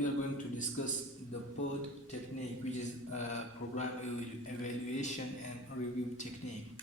we are going to discuss the PERT technique, which is program evaluation and review technique.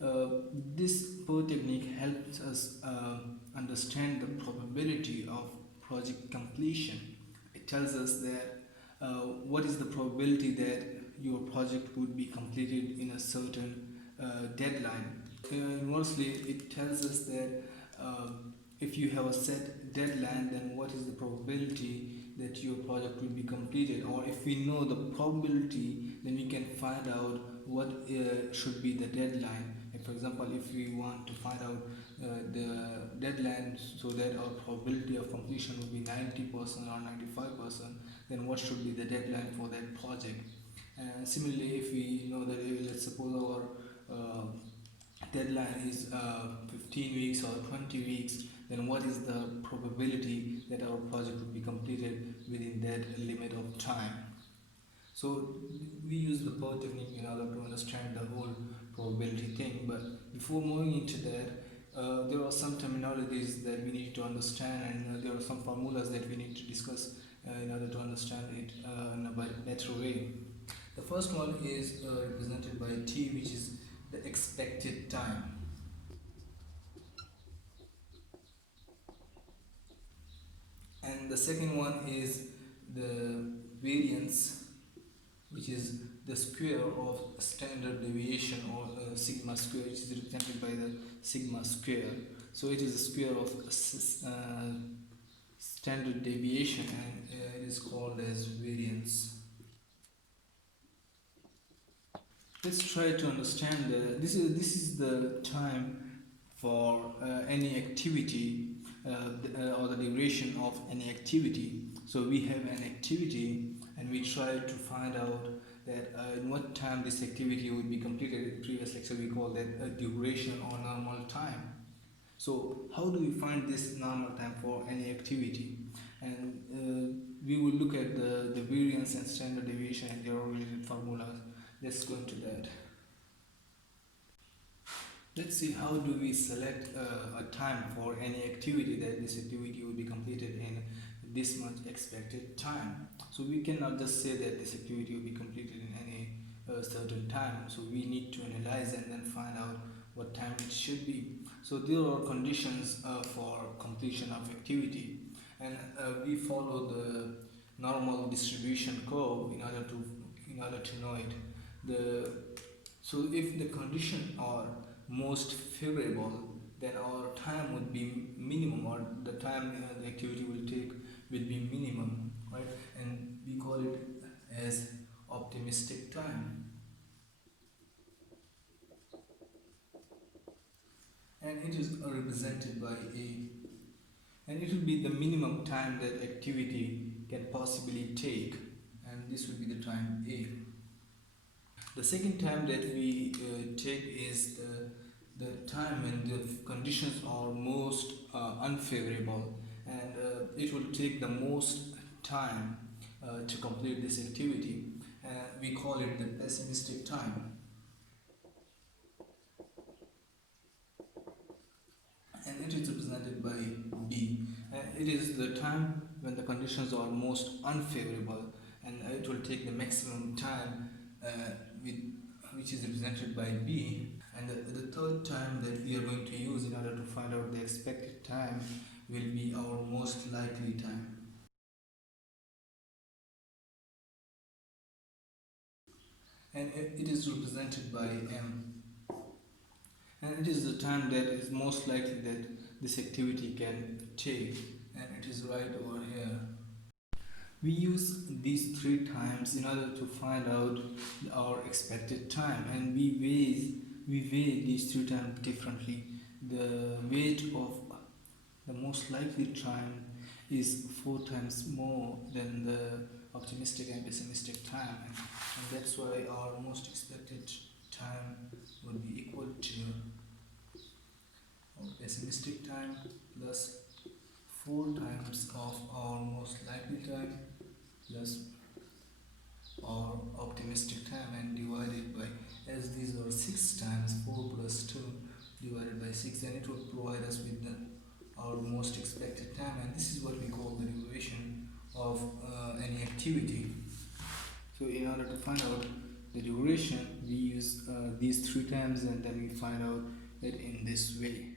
This PERT technique helps us understand the probability of project completion. It tells us that what is the probability that your project would be completed in a certain deadline. Inversely, it tells us that uh, if you have a set deadline, then what is the probability that your project will be completed? Or if we know the probability, then we can find out what should be the deadline. Like for example, if we want to find out the deadline so that our probability of completion will be 90% or 95%, then what should be the deadline for that project? And similarly, if we know that let's suppose our deadline is 15 weeks or 20 weeks, then what is the probability that our project would be completed within that limit of time? So we use the PERT technique in order to understand the whole probability thing. But before moving into that, there are some terminologies that we need to understand, and there are some formulas that we need to discuss in order to understand it in a better way. The first one is represented by T, which is the expected time. And the second one is the variance, which is the square of standard deviation, or sigma square, which is represented by the sigma square. So it is the square of standard deviation, and it is called as variance. Let's try to understand this is the time for any activity or the duration of any activity. So we have an activity and we try to find out that in what time this activity will be completed. In previous lecture we call that a duration or normal time. So how do we find this normal time for any activity? And we will look at the variance and standard deviation and their related formulas. Let's go into that. Let's see how do we select a time for any activity, that this activity will be completed in this much expected time. So we cannot just say that this activity will be completed in any certain time. So we need to analyze and then find out what time it should be. So there are conditions for completion of activity, and we follow the normal distribution curve in order to know it. So if the conditions are most favorable, then our time would be minimum, or the time the activity will take will be minimum, right? And we call it as optimistic time. And it is represented by A. And it will be the minimum time that activity can possibly take, and this will be the time A. The second time that we take is the time when the conditions are most unfavorable, and it will take the most time to complete this activity. We call it the pessimistic time. And it is represented by B. It is the time when the conditions are most unfavorable, and it will take the maximum time which is represented by B. And the third time that we are going to use in order to find out the expected time will be our most likely time. And it is represented by M. And it is the time that is most likely that this activity can take, and it is right over here. We use these three times in order to find out our expected time, and we weigh these three times differently. The weight of the most likely time is 4 times more than the optimistic and pessimistic time, and that's why our most expected time would be equal to our pessimistic time plus 4 times of our most likely time plus our optimistic time, and divided by, as these are 6 times, 4 plus 2 divided by 6, and it will provide us with our most expected time. And this is what we call the duration of activity. So in order to find out the duration, we use these three terms and then we find out it in this way.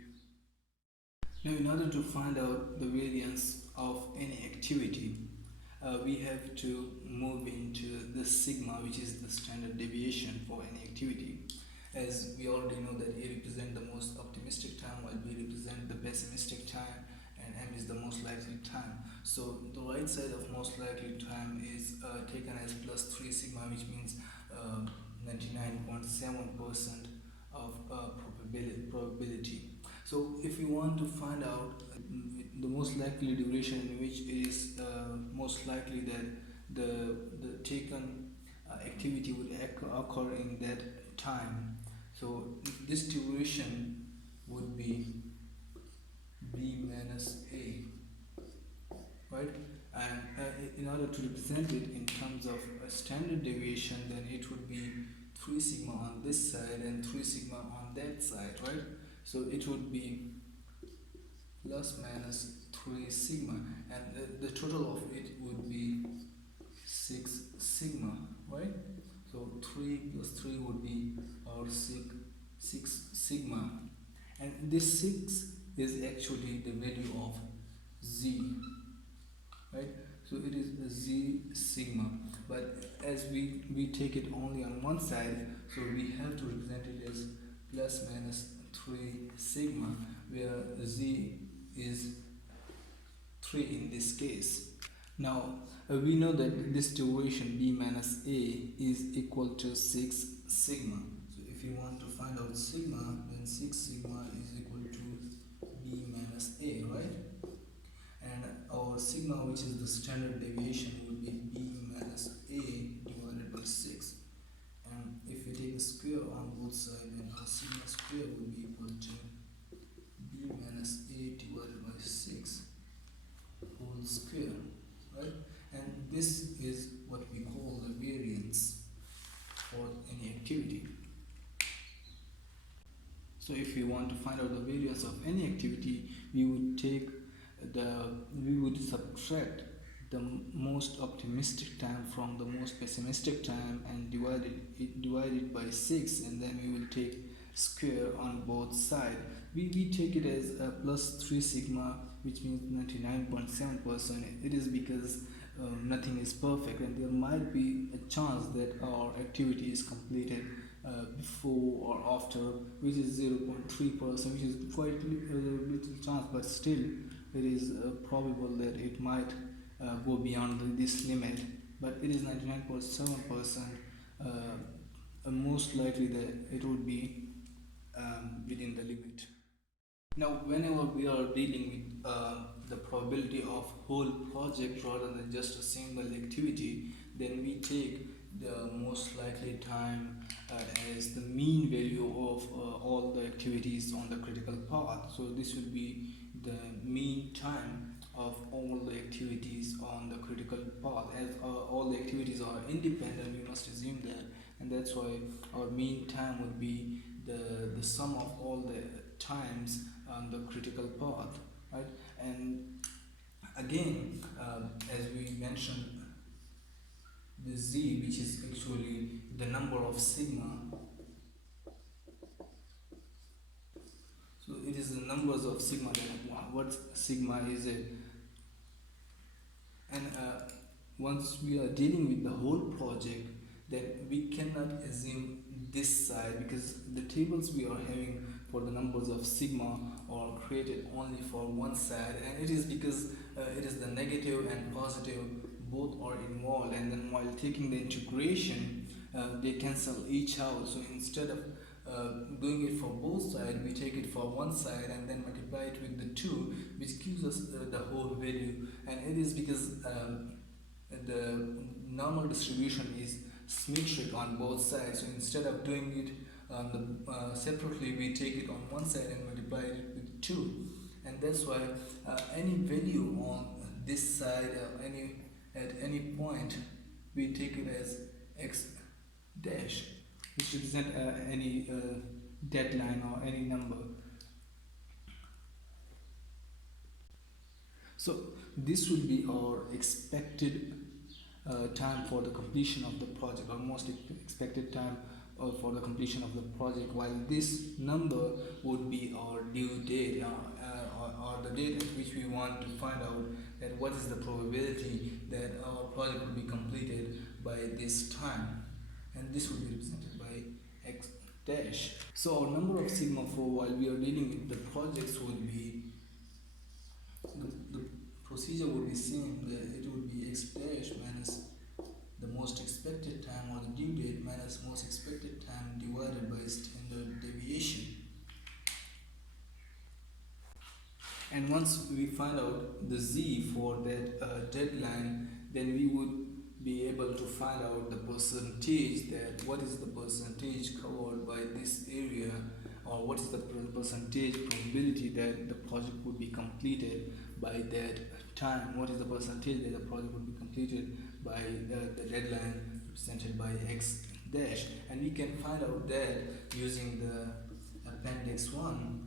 Now, in order to find out the variance of any activity, we have to move into the sigma, which is the standard deviation for any activity. As we already know that A represents the most optimistic time while B represents the pessimistic time and M is the most likely time. So the right side of most likely time is taken as plus 3 sigma, which means 99.7% of probability. So if you want to find out the most likely duration in which it is most likely that the taken activity would occur in that time, so this duration would be b minus a, right? And in order to represent it in terms of a standard deviation, then it would be 3 sigma on this side and 3 sigma on that side, right? So it would be plus minus 3 sigma, and the total of it would be 6 sigma, right? So 3 plus 3 would be our 6 sigma, and this 6 is actually the value of z, right? So it is a z sigma, but as we take it only on one side, so we have to represent it as plus minus 3 sigma, where z is 3 in this case. Now we know that this duration b minus a is equal to 6 sigma. So if you want to find out sigma, then 6 sigma is equal to b minus a, right? And our sigma, which is the standard deviation, would be b minus a divided by 6. And if we take a square on both sides, then our sigma square would be equal to b minus a divided by 6 whole square, right? And this is what we call the variance for any activity. So if we want to find out the variance of any activity, we would subtract the most optimistic time from the most pessimistic time and divide it by 6, and then we will take square on both sides. We take it as a plus 3 sigma, which means 99.7%. It is because nothing is perfect and there might be a chance that our activity is completed before or after, which is 0.3%, which is quite little chance, but still it is probable that it might go beyond this limit, but it is 99.7%, most likely that it would be within the limit. Now, whenever we are dealing with the probability of whole project rather than just a single activity, then we take the most likely time as the mean value of all the activities on the critical path. So this will be the mean time of all the activities on the critical path. As all the activities are independent, we must assume that, and that's why our mean time would be the sum of all the times on the critical path, right? And again, as we mentioned, the z, which is actually the number of sigma, so it is the numbers of sigma. Then what sigma is it? And once we are dealing with the whole project, then we cannot assume this side, because the tables we are having for the numbers of sigma are created only for one side, and it is because it is the negative and positive both are involved, and then while taking the integration they cancel each out. So instead of doing it for both sides, we take it for one side and then multiply it with the 2, which gives us the whole value. And it is because the normal distribution is symmetric on both sides. So instead of doing it separately, we take it on one side and multiply it with 2, and that's why any value on this side at any point, we take it as x dash, which represent any deadline or any number. So this will be our expected time for the completion of the project, or most expected time for the completion of the project, while this number would be our due date, or the date at which we want to find out that what is the probability that our project will be completed by this time, and this will be represented by x dash. So our number of sigma 4 while we are dealing with the projects would be, the procedure would be same, that it would be x dash minus the most expected time, or the due date, minus most expected time divided by standard deviation. And once we find out the z for that deadline, then we would be able to find out the percentage, that what is the percentage covered by this area, or what is the percentage probability that the project would be completed by that time, what is the percentage that the project would be completed by the deadline represented by x dash. And we can find out that using the appendix 1.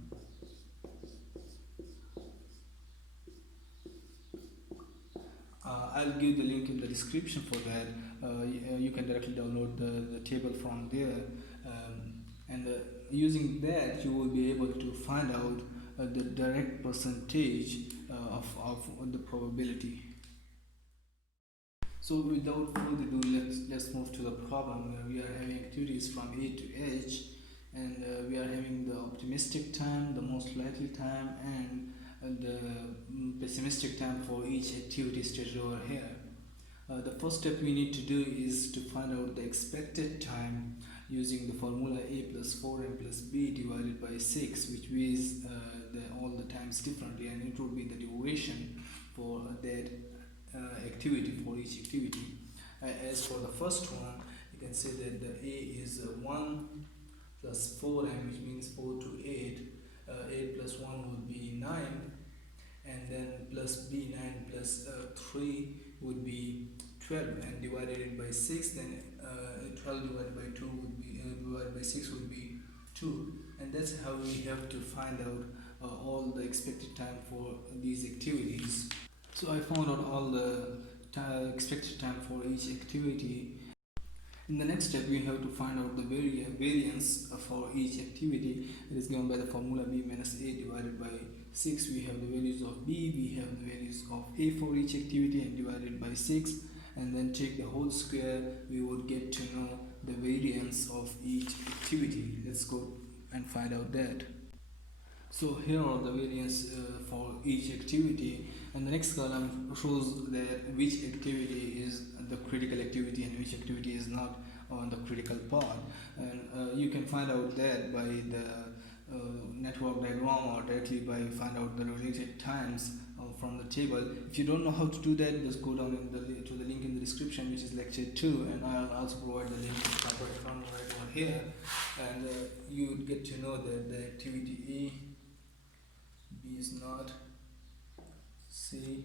I'll give the link in the description for that. You can directly download the table from there, and using that you will be able to find out the direct percentage of the probability. So without further ado, let's move to the problem. We are having activities from A to H, and we are having the optimistic time, the most likely time, and the pessimistic time for each activity stated over here. The first step we need to do is to find out the expected time using the formula a plus 4m plus b divided by 6, which weighs all the times differently, and it would be the duration for that activity, for each activity. As for the first one, you can say that the a is 1 plus 4m, which means 4 to 8. 8 plus 1 would be 9, and then plus b, 9 plus 3 would be 12, and divided it by 6, then 12 divided by 2 would be divided by 6 would be 2, and that's how we have to find out all the expected time for these activities. So I found out all the expected time for each activity. In the next step, we have to find out the variance for each activity. It is given by the formula b minus a divided by 6. We have the values of b, we have the values of a for each activity, and divided by 6, and then take the whole square. We would get to know the variance of each activity. Let's go and find out that. So here are the variance for each activity, and the next column shows that which activity is the critical activity and which activity is not on the critical part. And you can find out that by the network diagram, or directly by find out the related times from the table. If you don't know how to do that, just go down to the link in the description, which is lecture 2, and I'll also provide the link from right over here, and you would get to know that the activity A, B is not, C,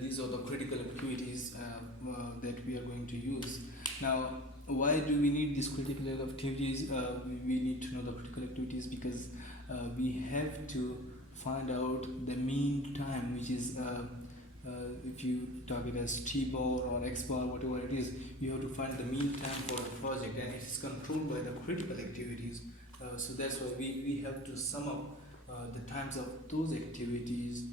these are the critical activities that we are going to use. Now, why do we need these critical activities? We need to know the critical activities because we have to find out the mean time, which is if you target as t bar or x bar, whatever it is, you have to find the mean time for the project, and it is controlled by the critical activities. So that's why we have to sum up the times of those activities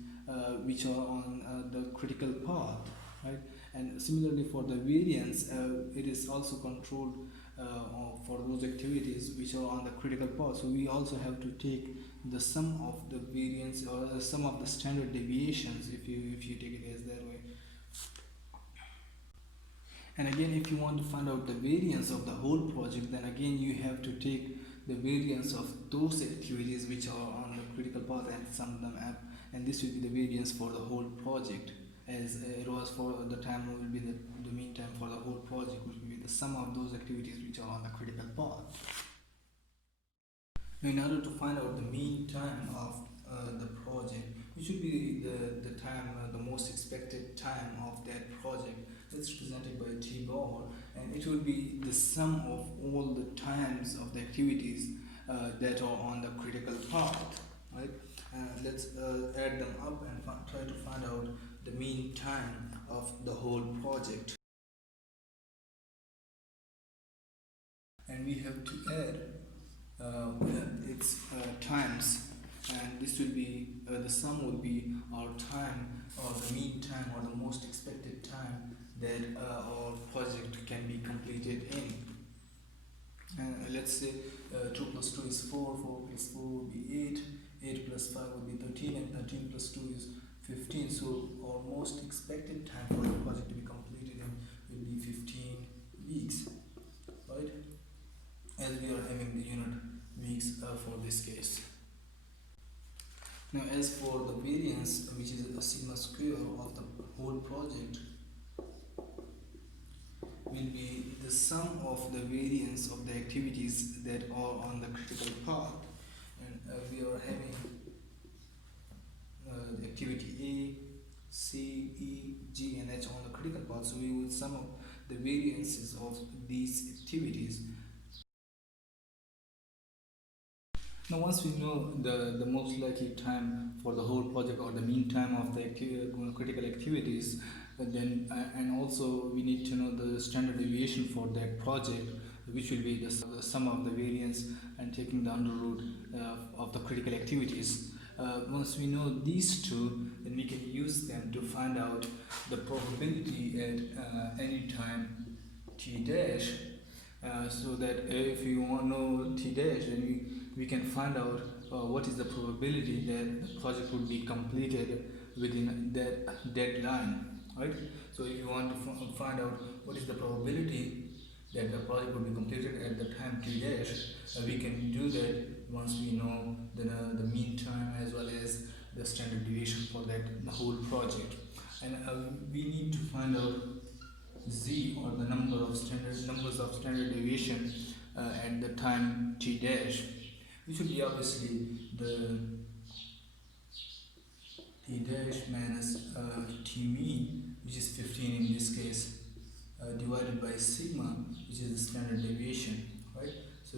which are on the critical path, right? And similarly for the variance, it is also controlled for those activities which are on the critical path. So we also have to take the sum of the variance, or the sum of the standard deviations, if you take it as that way. And again, if you want to find out the variance of the whole project, then again you have to take the variance of those activities which are on the critical path and sum them up, and this will be the variance for the whole project, as it was for the time will be the mean time for the whole project, which will be the sum of those activities which are on the critical path. Now, in order to find out the mean time of the project, which should be the time, the most expected time of that project, that's represented by t bar, and it will be the sum of all the times of the activities that are on the critical path, right? let's add them up and try to find out the mean time of the whole project. And we have to add its times, and this will be the sum will be our time, or the mean time, or the most expected time that our project can be completed in. Let's say 2 plus 2 is 4, 4 plus 4 would be 8, 8 plus 5 would be 13, and 13 plus 2 is 15. So our most expected time for the project to be completed in will be 15 weeks, right? As we are having the unit weeks for this case. Now as for the variance, which is a sigma square of the whole project, will be the sum of the variance of the activities that are on the critical path. And we are having the activity A, C, E, G and H on the critical path. So we will sum up the variances of these activities. Now once we know the most likely time for the whole project, or the mean time of the critical activities, then and also we need to know the standard deviation for that project, which will be the sum of the variance and taking the under root of the critical activities. Once we know these two, then we can use them to find out the probability at any time t dash, so that if you want to know t dash, then we can find out what is the probability that the project would be completed within that deadline, right? So if you want to find out what is the probability that the project will be completed at the time t dash, we can do that once we know the mean time as well as the standard deviation for that the whole project. And we need to find out z, or the numbers of standard deviation at the time t dash, which will be obviously the t dash minus t mean, which is 15 in this case, divided by sigma, which is the standard deviation, right? So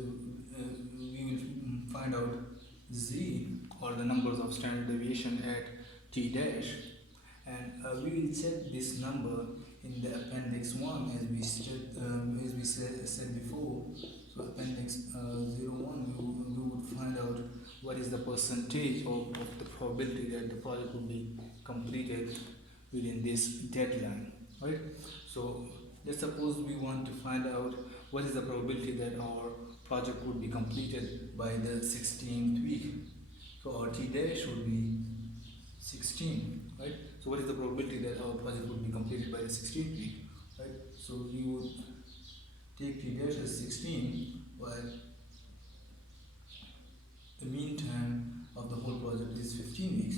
we will find out z, or the numbers of standard deviation at t dash, and we will check this number in the appendix 1, as we said before. So appendix 01, we would find out what is the percentage of the probability that the project will be completed within this deadline, right? So let's suppose we want to find out what is the probability that our project would be completed by the 16th week. So our t dash would be 16, right? So what is the probability that our project would be completed by the 16th week, right? So we would take t dash as 16, while the mean time of the whole project is 15 weeks,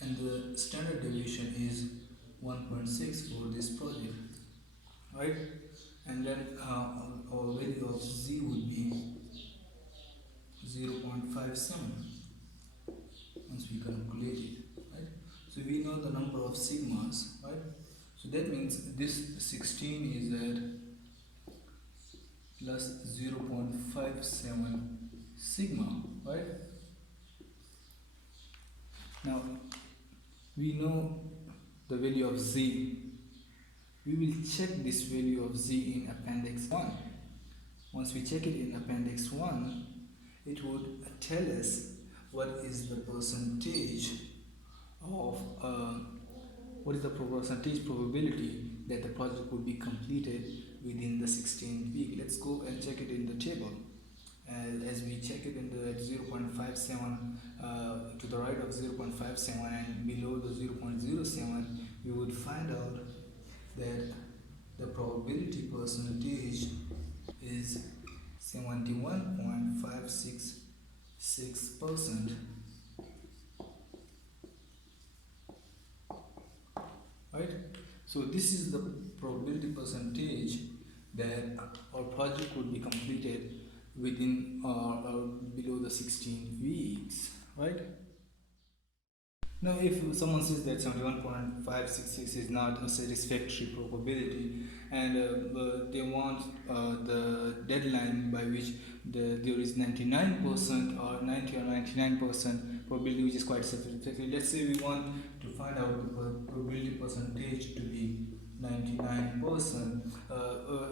and the standard deviation is 1.6 for this project, right? And then our value of z would be 0.57 once we calculate it, right? So we know the number of sigmas, right? So that means this 16 is at plus 0.57 sigma, right? Now we know the value of z. We will check this value of z in appendix 1. Once we check it in appendix 1, it would tell us what is the percentage of percentage probability that the project would be completed within the 16th week. Let's go and check it in the table. As we check it in the 0.57 to the right of 0.57 and below the 0.07, we would find out that the probability percentage is 71.566%, right? So this is the probability percentage that our project would be completed within or below the 16 weeks, right? Now if someone says that 71.566 is not a satisfactory probability, and they want the deadline by which there is 99% or 90 or 99% probability which is quite satisfactory. Let's say we want to find out the probability percentage to be 99%.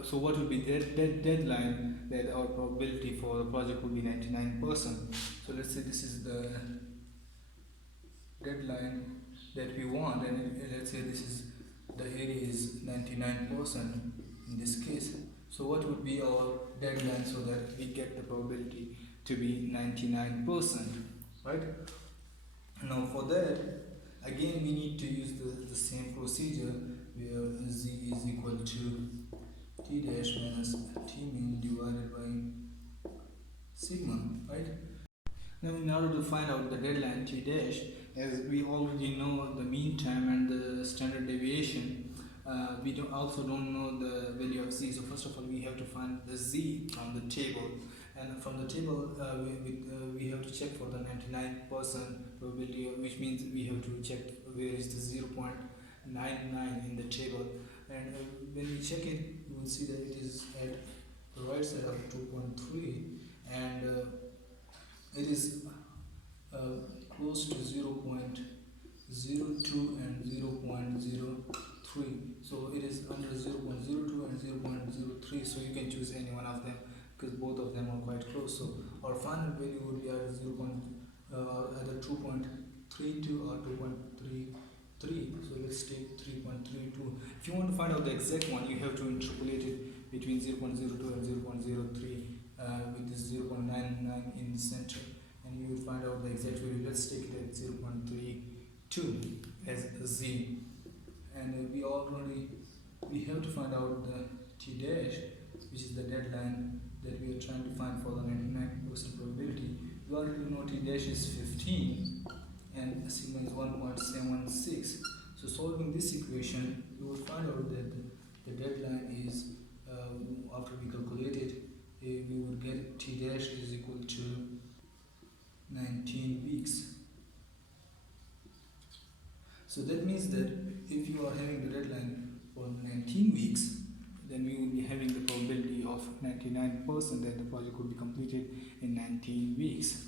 So what would be that deadline that our probability for the project would be 99%. So let's say this is the deadline that we want, and let's say this is the area is 99% in this case. So what would be our deadline so that we get the probability to be 99%, right? Now for that, again we need to use the same procedure where z is equal to t dash minus t mean divided by sigma, right? Now in order to find out the deadline t dash, as we already know the mean time and the standard deviation, we also don't know the value of z. So first of all we have to find the z from the table, and from the table we have to check for the 99% probability, which means we have to check where is the 0.99 in the table, and when we check it you will see that it is at the right side of 2.3, and it is close to 0.02 and 0.03. So it is under 0.02 and 0.03. So you can choose any one of them because both of them are quite close. So our final value would be either either 2.32 or 2.33. So let's take 3.32. If you want to find out the exact one, you have to interpolate it between 0.02 and 0.03 with this 0.99 in the center, and you will find out the exact value. Let's take it at 0.32 as z, and we have to find out the t dash, which is the deadline that we are trying to find for the 99% probability. We already know t dash is 15 and sigma is 1.76. So solving this equation, we will find out that the deadline is, after we calculate it, we would get t dash is equal to 19 weeks. So that means that if you are having the deadline for 19 weeks, then we will be having the probability of 99% that the project could be completed in 19 weeks.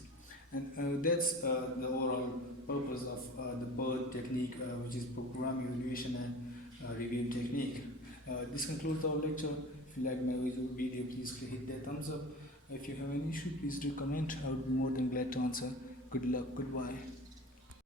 And that's the overall purpose of the PERT technique, which is program evaluation and review technique. This concludes our lecture. If you like my video, please hit that thumbs up. If you have any issue, please do comment. I would be more than glad to answer. Good luck. Goodbye.